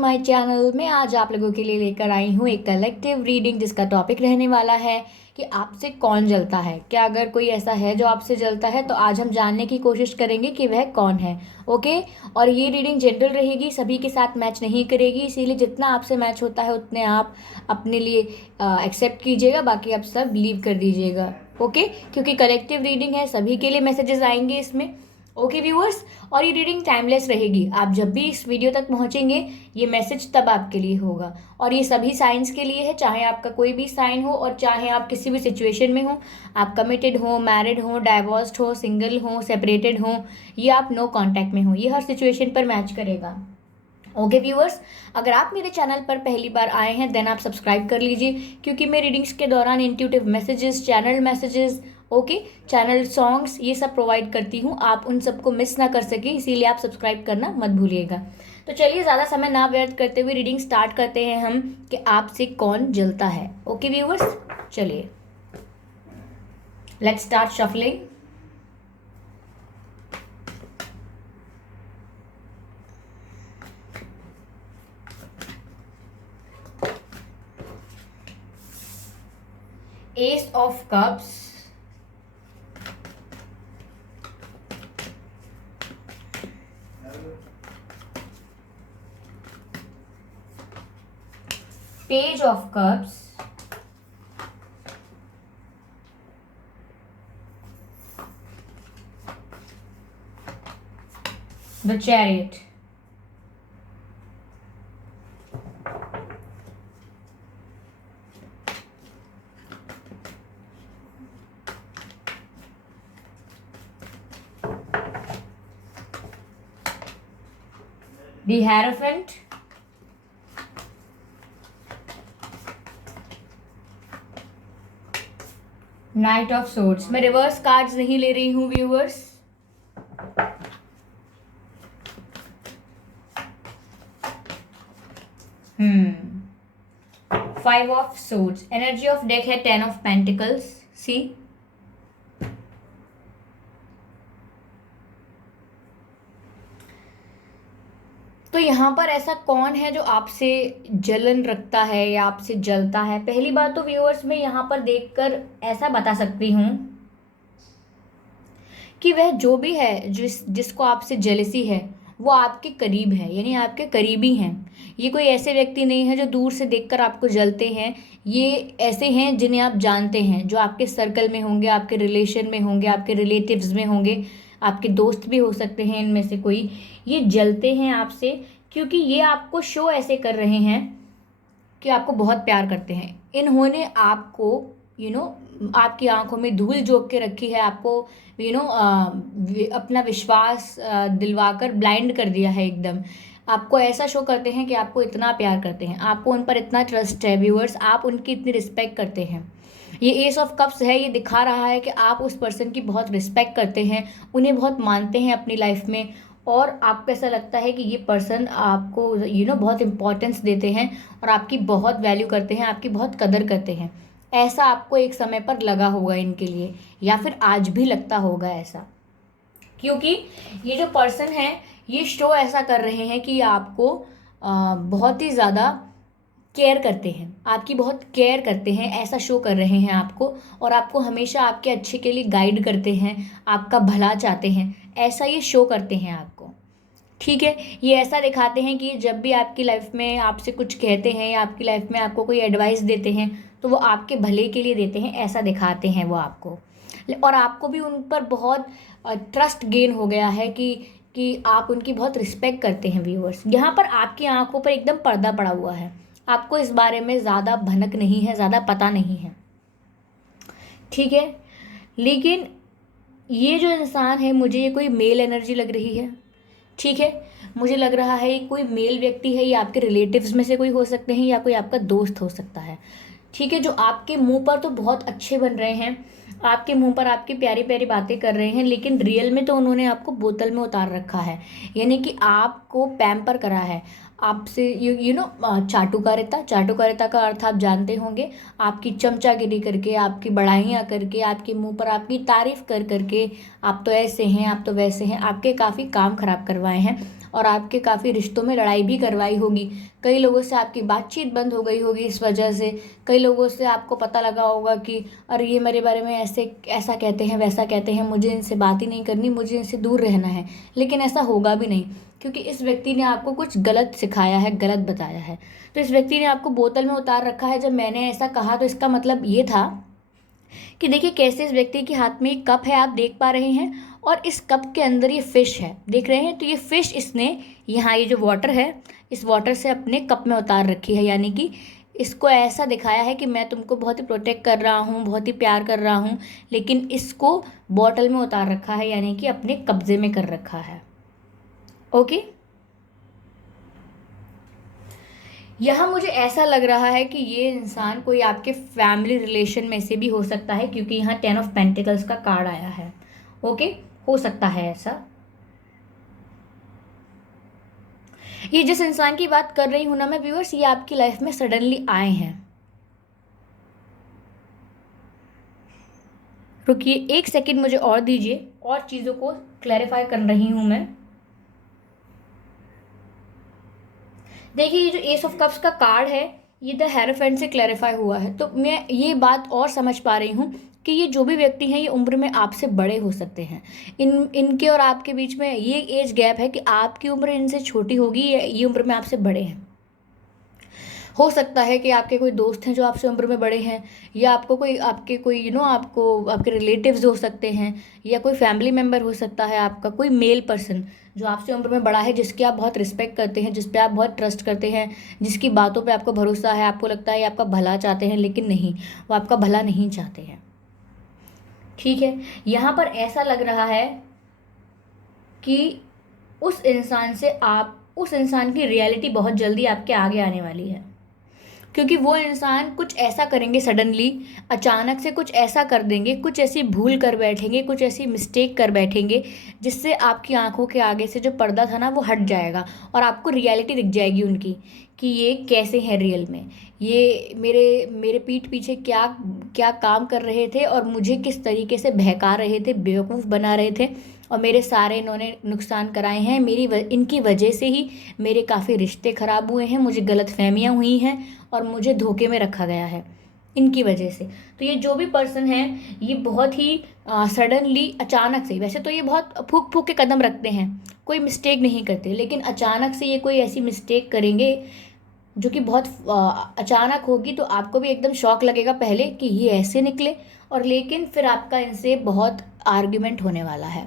My channel. मैं आज आप लोगों के लिए लेकर आई हूँ एक कलेक्टिव रीडिंग जिसका टॉपिक रहने वाला है कि आपसे कौन जलता है। क्या अगर कोई ऐसा है जो आपसे जलता है तो आज हम जानने की कोशिश करेंगे कि वह कौन है। ओके। और ये रीडिंग जनरल रहेगी, सभी के साथ मैच नहीं करेगी, इसीलिए जितना आपसे मैच होता है उतने आप अपने लिए एक्सेप्ट कीजिएगा, बाकी आप सब लीव कर दीजिएगा। ओके। क्योंकि कलेक्टिव रीडिंग है, सभी के लिए मैसेजेस आएंगे इसमें। ओके व्यूअर्स, और ये रीडिंग टाइमलेस रहेगी। आप जब भी इस वीडियो तक पहुंचेंगे ये मैसेज तब आपके लिए होगा। और ये सभी साइंस के लिए है, चाहे आपका कोई भी साइन हो और चाहे आप किसी भी सिचुएशन में हो। आप कमिटेड हो, मैरिड हो, डाइवोर्स्ड हो, सिंगल हो, सेपरेटेड हो, या आप नो कांटेक्ट में हो, ये हर सिचुएशन पर मैच करेगा। ओके व्यूअर्स, अगर आप मेरे चैनल पर पहली बार आए हैं देन आप सब्सक्राइब कर लीजिए, क्योंकि मैं रीडिंग्स के दौरान intuitive messages, channel messages, okay, channel songs, ये सब प्रोवाइड करती हूँ। आप उन सबको मिस ना कर सके, इसीलिए आप सब्सक्राइब करना मत भूलिएगा। तो चलिए ज़्यादा समय ना व्यर्थ करते हुए रीडिंग स्टार्ट करते हैं हम कि आपसे कौन जलता है। ओके व्यूअर्स, चलिए let's start shuffling. Ace of Cups, Page of Cups, the Chariot, the Hierophant, night of swords. मैं रिवर्स कार्ड्स नहीं ले रही हूँ viewers. Five of swords. Energy of deck है 10 ऑफ पेंटिकल्स। सी, तो यहाँ पर ऐसा कौन है जो आपसे जलन रखता है या आपसे जलता है। पहली बात तो व्यूअर्स, मैं यहाँ पर देखकर ऐसा बता सकती हूँ कि वह जो भी है जिसको आपसे जेलसी है वो आपके करीब है, यानी आपके करीबी हैं। ये कोई ऐसे व्यक्ति नहीं है जो दूर से देखकर आपको जलते हैं। ये ऐसे हैं जिन्हें आप जानते हैं, जो आपके सर्कल में होंगे, आपके रिलेशन में होंगे, आपके रिलेटिव्स में होंगे, आपके दोस्त भी हो सकते हैं इनमें से कोई। ये जलते हैं आपसे क्योंकि ये आपको शो ऐसे कर रहे हैं कि आपको बहुत प्यार करते हैं। इन्होंने आपको आपकी आंखों में धूल झोंक के रखी है, आपको अपना विश्वास दिलवाकर ब्लाइंड कर दिया है एकदम। आपको ऐसा शो करते हैं कि आपको इतना प्यार करते हैं, आपको उन पर इतना ट्रस्ट है व्यूअर्स, आप उनकी इतनी रिस्पेक्ट करते हैं। ये एस ऑफ कप्स है, ये दिखा रहा है कि आप उस पर्सन की बहुत रिस्पेक्ट करते हैं, उन्हें बहुत मानते हैं अपनी लाइफ में, और आपको ऐसा लगता है कि ये पर्सन आपको बहुत इंपॉर्टेंस देते हैं और आपकी बहुत वैल्यू करते हैं, आपकी बहुत कदर करते हैं। ऐसा आपको एक समय पर लगा होगा इनके लिए, या फिर आज भी लगता होगा ऐसा, क्योंकि ये जो पर्सन है ये शो ऐसा कर रहे हैं कि आपको बहुत ही ज़्यादा केयर करते हैं, आपकी बहुत केयर करते हैं, ऐसा शो कर रहे हैं आपको, और आपको हमेशा आपके अच्छे के लिए गाइड करते हैं, आपका भला चाहते हैं, ऐसा ये शो करते हैं आपको। ठीक है, ये ऐसा दिखाते हैं कि जब भी आपकी लाइफ में आपसे कुछ कहते हैं या आपकी लाइफ में आपको कोई एडवाइस देते हैं तो वो आपके भले के लिए देते हैं, ऐसा दिखाते हैं वो आपको। और आपको भी उन पर बहुत ट्रस्ट गेन हो गया है कि आप उनकी बहुत रिस्पेक्ट करते हैं व्यूअर्स। यहाँ पर आपकी आंखों पर एकदम पर्दा पड़ा हुआ है, आपको इस बारे में ज़्यादा भनक नहीं है, ज़्यादा पता नहीं है। ठीक है, लेकिन ये जो इंसान है, मुझे ये कोई मेल एनर्जी लग रही है। ठीक है, मुझे लग रहा है ये कोई मेल व्यक्ति है, ये आपके रिलेटिव्स में से कोई हो सकते हैं या कोई आपका दोस्त हो सकता है। ठीक है, जो आपके मुंह पर तो बहुत अच्छे बन रहे हैं, आपके मुंह पर आपकी प्यारी प्यारी बातें कर रहे हैं, लेकिन रियल में तो उन्होंने आपको बोतल में उतार रखा है, यानी कि आपको पैम्पर करा है आपसे। चाटुकारिता का अर्थ आप जानते होंगे। आपकी चमचागिरी करके, आपकी बड़ाइयाँ करके, आपके मुंह पर आपकी तारीफ कर करके, आप तो ऐसे हैं, आप तो वैसे हैं, आपके काफ़ी काम खराब करवाए हैं। और आपके काफ़ी रिश्तों में लड़ाई भी करवाई होगी। कई लोगों से आपकी बातचीत बंद हो गई होगी इस वजह से। कई लोगों से आपको पता लगा होगा कि अरे ये मेरे बारे में ऐसे ऐसा कहते हैं, वैसा कहते हैं, मुझे इनसे बात ही नहीं करनी, मुझे इनसे दूर रहना है। लेकिन ऐसा होगा भी नहीं, क्योंकि इस व्यक्ति ने आपको कुछ गलत सिखाया है, गलत बताया है। तो इस व्यक्ति ने आपको बोतल में उतार रखा है। जब मैंने ऐसा कहा तो इसका मतलब ये था कि देखिए कैसे इस व्यक्ति के हाथ में एक कप है, आप देख पा रहे हैं, और इस कप के अंदर ये फिश है, देख रहे हैं। तो ये फिश इसने यहाँ, ये जो वाटर है, इस वाटर से अपने कप में उतार रखी है। यानी कि इसको ऐसा दिखाया है कि मैं तुमको बहुत ही प्रोटेक्ट कर रहा हूँ, बहुत ही प्यार कर रहा हूँ, लेकिन इसको बॉटल में उतार रखा है, यानी कि अपने कब्जे में कर रखा है। ओके, यहाँ मुझे ऐसा लग रहा है कि ये इंसान कोई आपके फैमिली रिलेशन में से भी हो सकता है, क्योंकि यहाँ 10 ऑफ पेंटिकल्स का कार्ड आया है। ओके, हो सकता है ऐसा। ये जिस इंसान की बात कर रही हूं ना मैं व्यूअर्स, ये आपकी लाइफ में सडनली आए हैं। रुकिए 1 सेकंड मुझे और दीजिए, और चीज़ों को क्लैरिफाई कर रही हूं मैं। देखिए ये जो एस ऑफ कप्स का कार्ड है, ये द हेरोफेंट से क्लैरिफाई हुआ है। तो मैं ये बात और समझ पा रही हूँ कि ये जो भी व्यक्ति हैं ये उम्र में आपसे बड़े हो सकते हैं। इनके और आपके बीच में ये एज गैप है कि आपकी उम्र इनसे छोटी होगी, ये उम्र में आपसे बड़े हैं। हो सकता है कि आपके कोई दोस्त हैं जो आपसे उम्र में बड़े हैं, या आपको कोई आपके कोई आपको आपके रिलेटिव्स हो सकते हैं, या कोई फैमिली मेम्बर हो सकता है आपका, कोई मेल पर्सन जो आपसे उम्र में बड़ा है, जिसकी आप बहुत रिस्पेक्ट करते हैं, जिस पे आप बहुत ट्रस्ट करते हैं, जिसकी बातों पे आपको भरोसा है, आपको लगता है ये आपका भला चाहते हैं, लेकिन नहीं, वो आपका भला नहीं चाहते हैं। ठीक है, यहाँ पर ऐसा लग रहा है कि उस इंसान की रियलिटी बहुत जल्दी आपके आगे आने वाली है, क्योंकि वो इंसान कुछ ऐसा करेंगे सडनली, अचानक से कुछ ऐसा कर देंगे, कुछ ऐसी भूल कर बैठेंगे, कुछ ऐसी मिस्टेक कर बैठेंगे, जिससे आपकी आंखों के आगे से जो पर्दा था ना वो हट जाएगा, और आपको रियलिटी दिख जाएगी उनकी, कि ये कैसे हैं रियल में, ये मेरे मेरे पीठ पीछे क्या क्या काम कर रहे थे, और मुझे किस तरीके से बहका रहे थे, बेवकूफ़ बना रहे थे, और मेरे सारे इन्होंने नुकसान कराए हैं। इनकी वजह से ही मेरे काफ़ी रिश्ते ख़राब हुए हैं, मुझे गलतफहमियाँ हुई हैं, और मुझे धोखे में रखा गया है इनकी वजह से। तो ये जो भी पर्सन है, ये बहुत ही सडनली, अचानक से, वैसे तो ये बहुत फूक फूक के कदम रखते हैं, कोई मिस्टेक नहीं करते, लेकिन अचानक से ये कोई ऐसी मिस्टेक करेंगे जो कि बहुत अचानक होगी, तो आपको भी एकदम शॉक लगेगा पहले कि ये ऐसे निकले, और लेकिन फिर आपका इनसे बहुत आर्ग्यूमेंट होने वाला है,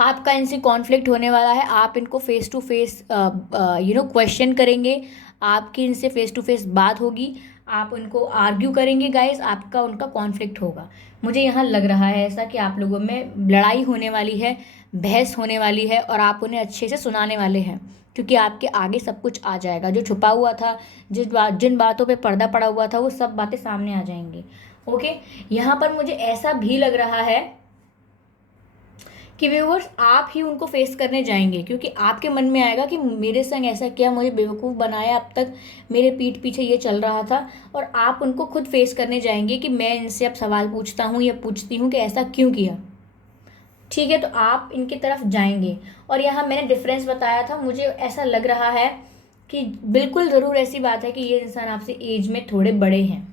आपका इनसे कॉन्फ्लिक्ट होने वाला है, आप इनको फेस टू फेस क्वेश्चन करेंगे, आपकी इनसे फेस टू फेस बात होगी, आप उनको आर्ग्यू करेंगे गाइस, आपका उनका कॉन्फ्लिक्ट होगा। मुझे यहाँ लग रहा है ऐसा कि आप लोगों में लड़ाई होने वाली है, बहस होने वाली है, और आप उन्हें अच्छे से सुनाने वाले हैं, क्योंकि आपके आगे सब कुछ आ जाएगा, जो छुपा हुआ था, जिन बातों पे पर्दा पड़ा हुआ था, वो सब बातें सामने आ जाएंगी। ओके, यहाँ पर मुझे ऐसा भी लग रहा है कि व्यूवर्स आप ही उनको फेस करने जाएंगे, क्योंकि आपके मन में आएगा कि मेरे संग ऐसा किया, मुझे बेवकूफ़ बनाया, अब तक मेरे पीठ पीछे ये चल रहा था, और आप उनको खुद फेस करने जाएंगे कि मैं इनसे अब सवाल पूछता हूँ या पूछती हूँ कि ऐसा क्यों किया। ठीक है, तो आप इनकी तरफ जाएंगे, और यहाँ मैंने डिफरेंस बताया था, मुझे ऐसा लग रहा है कि बिल्कुल ज़रूर ऐसी बात है कि ये इंसान आपसे एज में थोड़े बड़े हैं।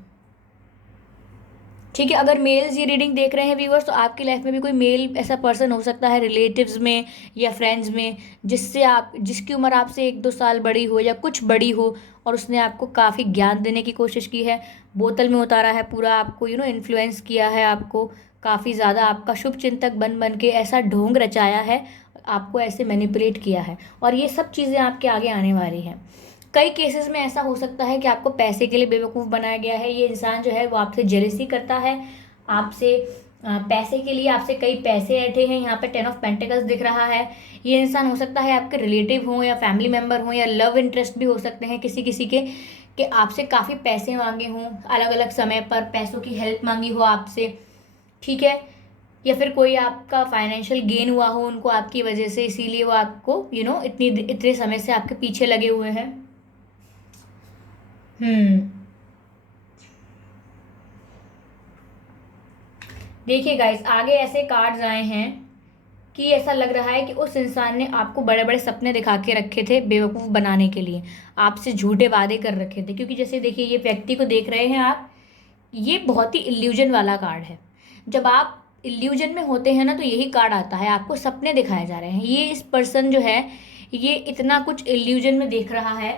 ठीक है, अगर मेल्स ये रीडिंग देख रहे हैं व्यूअर्स, तो आपकी लाइफ में भी कोई मेल ऐसा पर्सन हो सकता है, रिलेटिव्स में या फ्रेंड्स में, जिसकी उम्र आपसे 1-2 साल बड़ी हो या कुछ बड़ी हो, और उसने आपको काफ़ी ज्ञान देने की कोशिश की है, बोतल में उतारा है पूरा, आपको इन्फ्लुएंस किया है, आपको काफ़ी ज़्यादा आपका शुभ चिंतक बन बन के ऐसा ढोंग रचाया है, आपको ऐसे मैनिपुलेट किया है, और ये सब चीज़ें आपके आगे आने वाली हैं। कई केसेस में ऐसा हो सकता है कि आपको पैसे के लिए बेवकूफ़ बनाया गया है, ये इंसान जो है वो आपसे जेलसी करता है, आपसे पैसे के लिए आपसे कई पैसे ऐंठे हैं, यहाँ पे 10 ऑफ पेंटिकल्स दिख रहा है। ये इंसान हो सकता है आपके रिलेटिव हों, या फैमिली मेम्बर हों, या लव इंटरेस्ट भी हो सकते हैं किसी किसी के, कि आपसे काफ़ी पैसे मांगे हों, अलग अलग समय पर पैसों की हेल्प मांगी हो आपसे। ठीक है, या फिर कोई आपका फाइनेंशियल गेन हुआ हो उनको आपकी वजह से, इसीलिए वो आपको इतने समय से आपके पीछे लगे हुए हैं। हम्म, देखिए गाइस, आगे ऐसे कार्ड्स आए हैं कि ऐसा लग रहा है कि उस इंसान ने आपको बड़े बड़े सपने दिखा के रखे थे बेवकूफ़ बनाने के लिए, आपसे झूठे वादे कर रखे थे। क्योंकि जैसे देखिए, ये व्यक्ति को देख रहे हैं आप, ये बहुत ही इल्यूजन वाला कार्ड है। जब आप इल्यूजन में होते हैं ना, तो यही कार्ड आता है, आपको सपने दिखाए जा रहे हैं। ये इस पर्सन जो है, ये इतना कुछ इल्यूजन में देख रहा है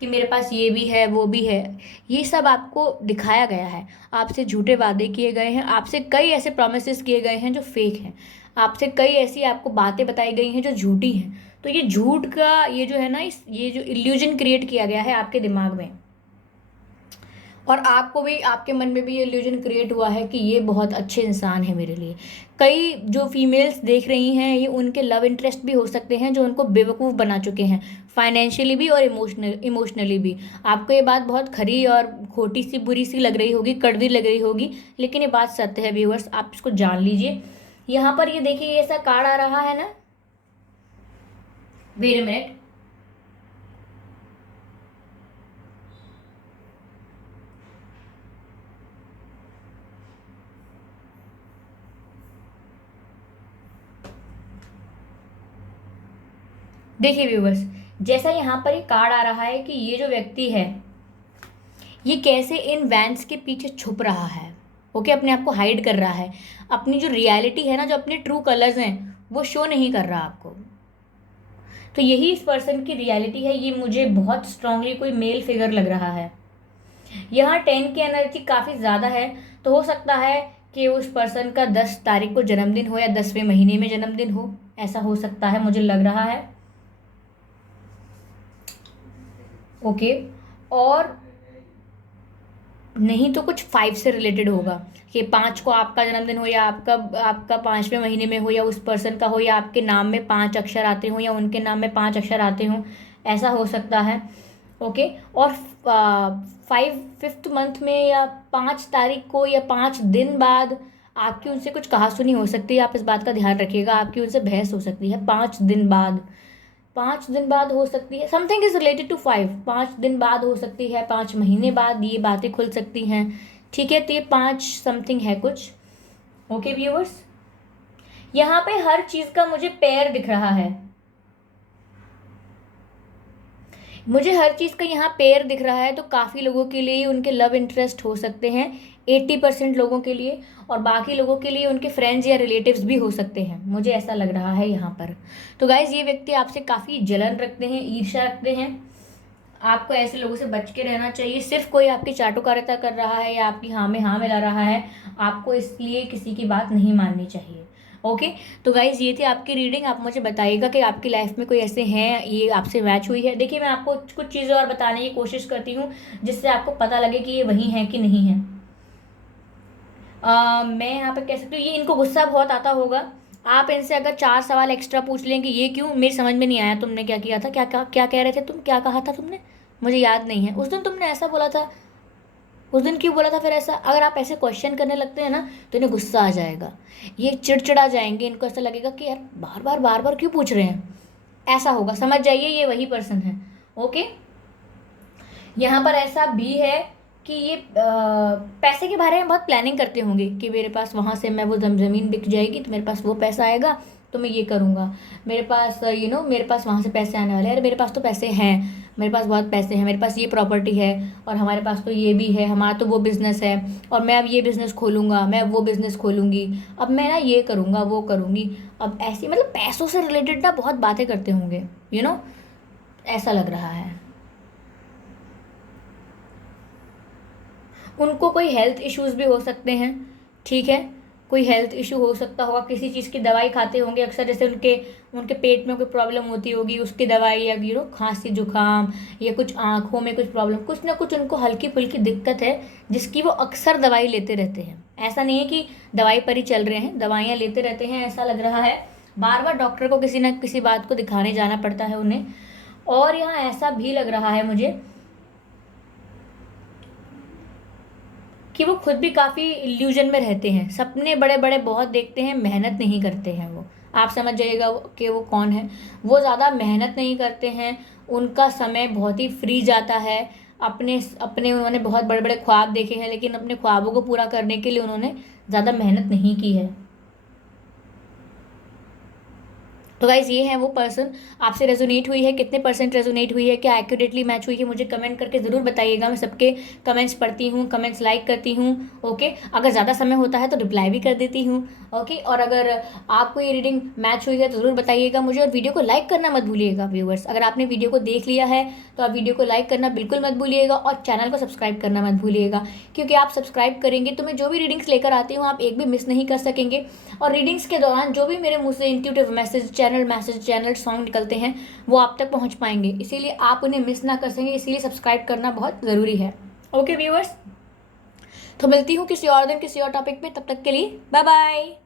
कि मेरे पास ये भी है, वो भी है। ये सब आपको दिखाया गया है, आपसे झूठे वादे किए गए हैं, आपसे कई ऐसे प्रोमिसेस किए गए हैं जो फेक हैं, आपसे कई ऐसी आपको बातें बताई गई हैं जो झूठी हैं। तो ये झूठ का ये जो है ना, ये जो इल्यूजन क्रिएट किया गया है आपके दिमाग में, और आपको भी, आपके मन में भी ये इल्यूजन क्रिएट हुआ है कि ये बहुत अच्छे इंसान है मेरे लिए। कई जो फीमेल्स देख रही हैं, ये उनके लव इंटरेस्ट भी हो सकते हैं जो उनको बेवकूफ़ बना चुके हैं, फाइनेंशियली भी और इमोशनली भी। आपको ये बात बहुत खरी और खोटी सी, बुरी सी लग रही होगी, कड़वी लग रही होगी, लेकिन ये बात सत्य है व्यूअर्स, आप इसको जान लीजिए। यहाँ पर ये देखिए, ये ऐसा कार्ड आ रहा है ना, वेट अ मिनट, देखिए व्यूवर्स, जैसा यहाँ पर एक कार्ड आ रहा है कि ये जो व्यक्ति है, ये कैसे इन वैंस के पीछे छुप रहा है। ओके, अपने आप को हाइड कर रहा है, अपनी जो रियलिटी है ना, जो अपने ट्रू कलर्स हैं, वो शो नहीं कर रहा आपको। तो यही इस पर्सन की रियलिटी है। ये मुझे बहुत स्ट्रांगली कोई मेल फिगर लग रहा है। यहाँ 10 की एनर्जी काफ़ी ज़्यादा है, तो हो सकता है कि उस पर्सन का 10 तारीख को जन्मदिन हो या 10वें महीने में जन्मदिन हो, ऐसा हो सकता है, मुझे लग रहा है। ओके, और नहीं तो कुछ 5 से रिलेटेड होगा, कि 5 को आपका जन्मदिन हो, या आपका आपका 5वें महीने में हो, या उस पर्सन का हो, या आपके नाम में 5 अक्षर आते हों, या उनके नाम में 5 अक्षर आते हों, ऐसा हो सकता है। ओके, और 5th मंथ में, या 5 तारीख को, या 5 दिन बाद आपकी उनसे कुछ कहासुनी हो सकती है। आप इस बात का ध्यान रखिएगा, आपकी उनसे बहस हो सकती है 5 दिन बाद। 5 दिन बाद हो सकती है, समथिंग इज रिलेटेड टू 5, 5 दिन बाद हो सकती है, 5 महीने बाद ये बातें खुल सकती हैं। ठीक है, तो ये 5 समथिंग है कुछ। ओके व्यूअर्स, यहाँ पे हर चीज़ का मुझे पेयर दिख रहा है, मुझे हर चीज़ का यहाँ पेयर दिख रहा है। तो काफ़ी लोगों के लिए उनके लव इंटरेस्ट हो सकते हैं, 80% लोगों के लिए, और बाकी लोगों के लिए उनके फ्रेंड्स या रिलेटिव्स भी हो सकते हैं, मुझे ऐसा लग रहा है यहाँ पर। तो गाइज, ये व्यक्ति आपसे काफ़ी जलन रखते हैं, ईर्ष्या रखते हैं। आपको ऐसे लोगों से बच के रहना चाहिए। सिर्फ कोई आपकी चाटुकारिता कर रहा है या आपकी हाँ में हाँ मिला रहा है, आपको इसलिए किसी की बात नहीं माननी चाहिए। ओके, तो गाइज, ये थी आपकी रीडिंग। आप मुझे बताइएगा कि आपकी लाइफ में कोई ऐसे हैं, ये आपसे मैच हुई है। देखिए, मैं आपको कुछ चीज़ें और बताने की कोशिश करती हूँ जिससे आपको पता लगे कि ये वही है कि नहीं है। मैं यहाँ पे कह सकती हूँ, ये इनको गुस्सा बहुत आता होगा। आप इनसे अगर 4 सवाल एक्स्ट्रा पूछ लें कि ये क्यों, मेरी समझ में नहीं आया, तुमने क्या किया था, क्या क्या क्या कह रहे थे तुम, क्या कहा था तुमने, मुझे याद नहीं है, उस दिन तुमने ऐसा बोला था, उस दिन क्यों बोला था फिर ऐसा। अगर आप ऐसे क्वेश्चन करने लगते हैं ना, तो इन्हें गुस्सा आ जाएगा, ये चिड़चिड़ा जाएंगे, इनको ऐसा लगेगा कि यार बार बार क्यों पूछ रहे हैं, ऐसा होगा। समझ जाइए, ये वही पर्सन है। ओके, यहाँ पर ऐसा भी है कि ये पैसे के बारे में बहुत प्लानिंग करते होंगे कि मेरे पास वहाँ से मैं वो ज़मीन बिक जाएगी तो मेरे पास वो पैसा आएगा, तो मैं ये करूँगा, मेरे पास मेरे पास वहाँ से पैसे आने वाले हैं, अरे मेरे पास तो पैसे हैं, मेरे पास बहुत पैसे हैं, मेरे पास ये प्रॉपर्टी है, और हमारे पास तो ये भी है, हमारा तो वो बिज़नेस है, और मैं अब ये बिज़नेस खोलूँगा, मैं वो बिज़नेस खोलूँगी, अब मैं ना ये करूँगा, वो करूँगी। अब ऐसी मतलब पैसों से रिलेटेड ना बहुत बातें करते होंगे, ऐसा लग रहा है। उनको कोई हेल्थ इश्यूज़ भी हो सकते हैं, ठीक है, कोई हेल्थ इशू हो सकता होगा, किसी चीज़ की दवाई खाते होंगे अक्सर, जैसे उनके उनके पेट में कोई प्रॉब्लम होती होगी, उसकी दवाई, या खांसी जुकाम, या कुछ आँखों में कुछ प्रॉब्लम, कुछ ना कुछ उनको हल्की फुल्की दिक्कत है जिसकी वो अक्सर दवाई लेते रहते हैं। ऐसा नहीं है कि दवाई पर ही चल रहे हैं, दवाइयाँ लेते रहते हैं, ऐसा लग रहा है। बार बार डॉक्टर को किसी ना किसी बात को दिखाने जाना पड़ता है उन्हें। और यहाँ ऐसा भी लग रहा है मुझे कि वो खुद भी काफ़ी इल्यूजन में रहते हैं, सपने बड़े बड़े बहुत देखते हैं, मेहनत नहीं करते हैं वो। आप समझ जाइएगा कि वो कौन है। वो ज़्यादा मेहनत नहीं करते हैं, उनका समय बहुत ही फ्री जाता है। अपने अपने उन्होंने बहुत बड़े बड़े ख्वाब देखे हैं, लेकिन अपने ख्वाबों को पूरा करने के लिए उन्होंने ज़्यादा मेहनत नहीं की है। तो गाइज़ ये है वो पर्सन, आपसे रेजोनेट हुई है, कितने परसेंट रेजोनेट हुई है, क्या एक्यूरेटली मैच हुई है, मुझे कमेंट करके ज़रूर बताइएगा। मैं सबके कमेंट्स पढ़ती हूँ, कमेंट्स लाइक करती हूँ। ओके, अगर ज़्यादा समय होता है तो रिप्लाई भी कर देती हूँ। ओके, और अगर आपको ये रीडिंग मैच हुई है तो ज़रूर बताइएगा मुझे, और वीडियो को लाइक करना मत भूलिएगा व्यूअर्स। अगर आपने वीडियो को देख लिया है तो आप वीडियो को लाइक करना बिल्कुल मत भूलिएगा, और चैनल को सब्सक्राइब करना मत भूलिएगा, क्योंकि आप सब्सक्राइब करेंगे तो मैं जो भी रीडिंग्स लेकर आती हूँ आप एक भी मिस नहीं कर सकेंगे। और रीडिंग्स के दौरान जो भी मेरे मुँह से इंट्यूटिव मैसेज चैनल सॉन्ग निकलते हैं वो आप तक पहुँच पाएंगे, इसीलिए आप उन्हें मिस ना कर सकेंगे, इसीलिए सब्सक्राइब करना बहुत ज़रूरी है। ओके व्यूअर्स, तो मिलती हूँ किसी और दिन किसी और टॉपिक पे, तब तक के लिए बाय बाय।